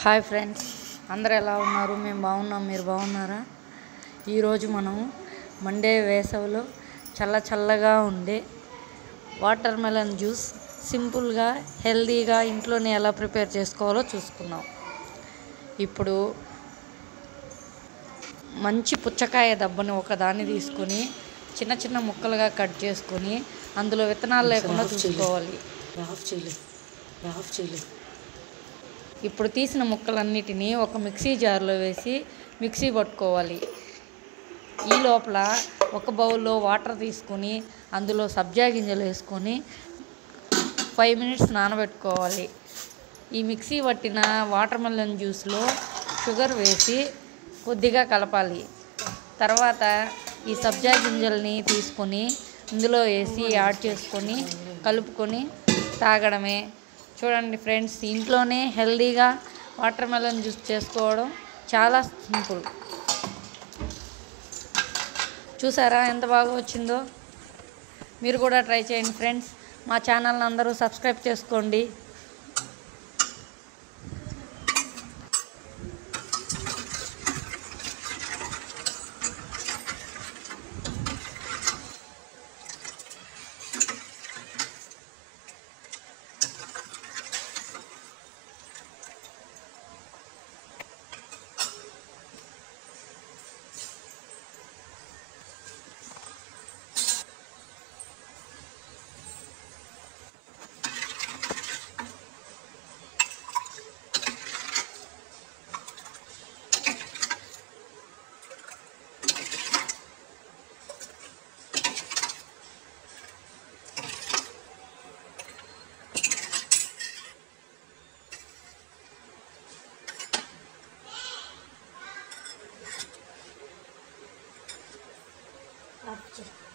Hi friends, అందరు ఎలా ఉన్నారు? మేము బాగున్నాం. మీరు బాగున్నారా? ఈరోజు మనం మండే వేసవిలో చల్లగా ఉండే వాటర్ మెలన్ జ్యూస్ సింపుల్గా హెల్తీగా ఇంట్లోనే ఎలా ప్రిపేర్ చేసుకోవాలో చూసుకుందాం. ఇప్పుడు మంచి పుచ్చకాయ దబ్బని ఒకదాన్ని తీసుకొని చిన్న చిన్న ముక్కలుగా కట్ చేసుకొని అందులో విత్తనాలు లేకుండా చూసుకోవాలి. ఇప్పుడు తీసిన ముక్కలన్నిటినీ ఒక మిక్సీ జార్లో వేసి మిక్సీ పట్టుకోవాలి. ఈ లోపల ఒక బౌల్లో వాటర్ తీసుకొని అందులో సబ్జా గింజలు వేసుకొని 5 మినిట్స్ నానబెట్టుకోవాలి. ఈ మిక్సీ పట్టిన వాటర్ మెలన్ జ్యూస్లో షుగర్ వేసి కొద్దిగా కలపాలి. తర్వాత ఈ సబ్జా గింజల్ని తీసుకొని ఇందులో వేసి యాడ్ చేసుకొని కలుపుకొని తాగడమే. చూడండి ఫ్రెండ్స్, ఇంట్లోనే హెల్తీగా వాటర్ మెలన్ జ్యూస్ చేసుకోవడం చాలా సింపుల్. చూసారా ఎంత బాగా వచ్చిందో? మీరు కూడా ట్రై చేయండి ఫ్రెండ్స్. మా ఛానల్ని అందరూ సబ్స్క్రైబ్ చేసుకోండి. Okay.